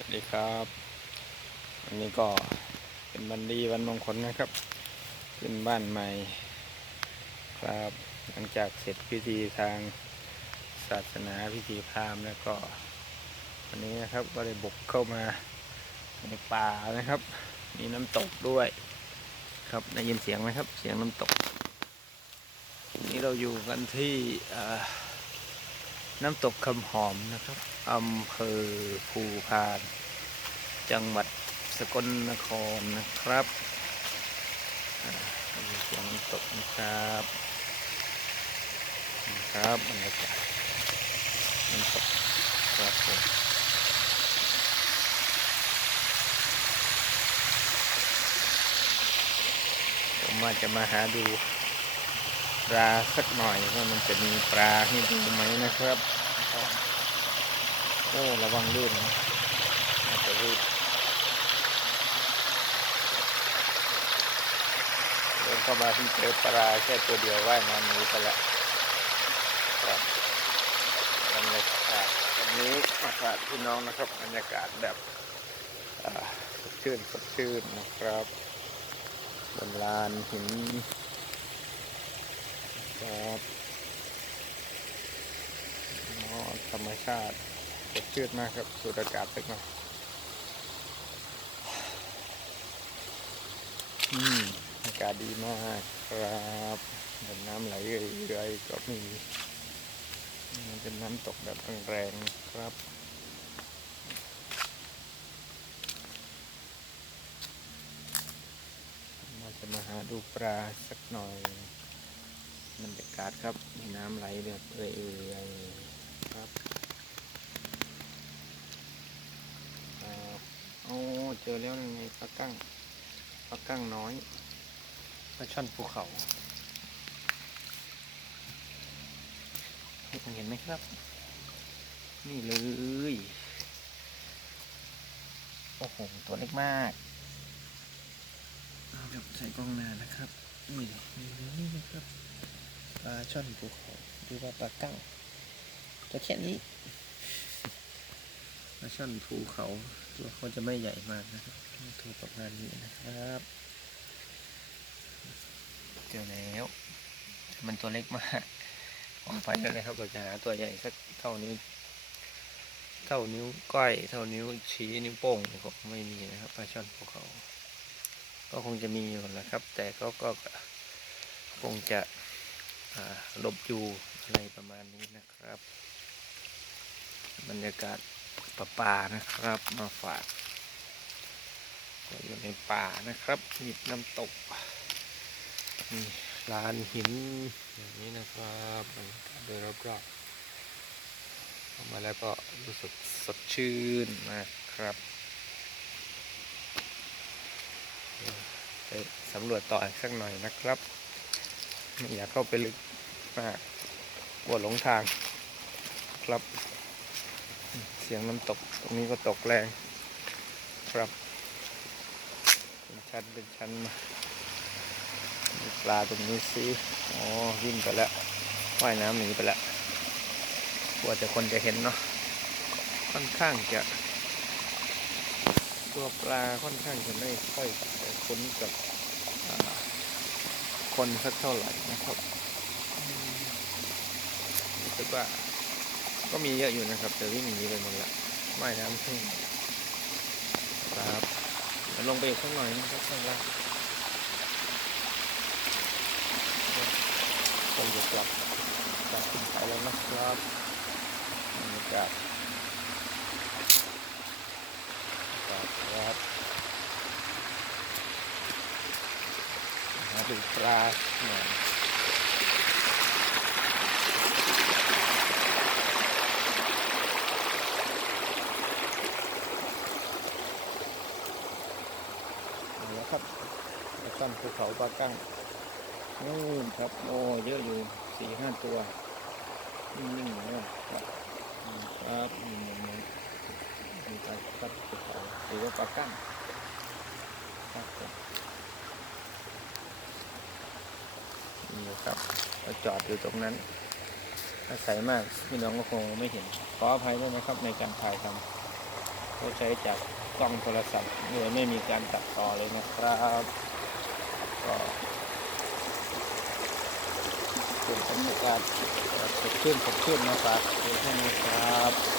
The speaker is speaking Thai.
สวัสดีครับวันนี้ก็เป็นวันดีวันมงคลนะครับขึ้นบ้านใหม่ครับหลังจากเสร็จพิธีทางศาสนาพิธีพราหมณ์แล้วก็วันนี้นะครับก็ได้บุกเข้ามาในป่านะครับมีน้ำตกด้วยครับได้ยินเสียงไหมครับเสียงน้ำตกนี้เราอยู่กันที่น้ำตกคำหอมนะครับอำเภอภูพานจังหวัดสกลนครนะครับมีเสียงน้ำตกนะครับครับบรรยากาศน้ำตกครับผมว่าจะมาหาดูปลาสักหน่อยว่ามันจะมีปลาให้ดูไหมนะครับโอ้ระวังลื่นนะอาจจะลื่นเดินเข้ามาที่เจอปลาแค่ตัวเดียวว่ายน้ำนี้ไปแล้วครับบรรยากาศวันนี้มาฝากพี่น้องนะครับบรรยากาศแบบสดชื่นนะครับบนลานหินครับธรรมชาติสดชื่นมากครับสูดอากาศสักหน่อยอากาศดีมากครับน้ำไหลเรื่อยๆก็มีมันเป็นน้ำตกแบบแรงๆครับเราจะมาหาดูปลาสักหน่อยบรรยากาศครับมีน้ำไหลแบบเอื่อยๆครับโอ้เจอแล้วยังไงปลากั้งน้อยปลาช่อนภูเขาเห็นไหมครับนี่เลยโอ้โหตัวเล็กมากเอาแบบใส่กล้องหน้านะครับนี่นะครับปลาช่อนภูเขาหรือว่าปลากั้งตัวแค่นี้ปลาช่อนภูเขาตัวเขาจะไม่ใหญ่มากนะครับตัวประมาณนี้นะครับเจอแล้วมันตัวเล็กมากออกไปแล้วนะครับเราจะหาตัวใหญ่สักเท่านิ้วก้อยเท่านิ้วชี้นิ้วโป้งก็ไม่มีนะครับปลาช่อนภูเขาก็คงจะมีอยู่แหละครับแต่ก็คงจะหลบอยู่อะไรประมาณนี้นะครับบรรยากาศป่านะครับมาฝากก็อยู่ในป่านะครับมีน้ำตกมีลานหินอย่างนี้นะครับบรรยากาศโดยรอบๆเข้ามาแล้วก็รู้สึกสดชื่นมากครับไปสำรวจต่อสักหน่อยนะครับไม่อยากเข้าไปลึกมากกลัวหลงทางครับเสียงน้ำตกตรงนี้ก็ตกแรงครับเป็นชั้นมามีปลาตรงนี้สิอ๋อวิ่งไปแล้วว่ายน้ำหนีไปแล้วกลัวจะคนจะเห็นเนาะค่อนข้างจะตัวปลาค่อนข้างจะไม่ค่อยคุ้นกับคนสักเท่าไหร่นะครับรู้สึกว่าก็มีเยอะอยู่นะครับแต่วิ่งหนีไปหมดแล้วว่ายน้ำขึ้นครับลงไปอีกสักหน่อยนะครับข้างล่างคงจะกลับขึ้นไปแล้วนะครับบรรยากาศครับหาดูปลาหน่อยนี่ครับปลาช่อนภูเขาปลากั้งนู่นครับโอ้เยอะอยู่ 4-5 ตัวนิ่งๆนะครับครับมีปลาช่อนภูเขาหรือว่าปลากั้งครับนี่ครับเราจอดอยู่ตรงนั้นอาศัยมากพี่น้องก็คงไม่เห็นขออภัยด้วยนะครับในการถ่ายทำ ก็ใช้จากกล้องโทรศัพท์โดยไม่มีการตัดต่อเลยนะครับก็เป็นบรรยากาศสดชื่นมาฝากทุกท่านนะครับ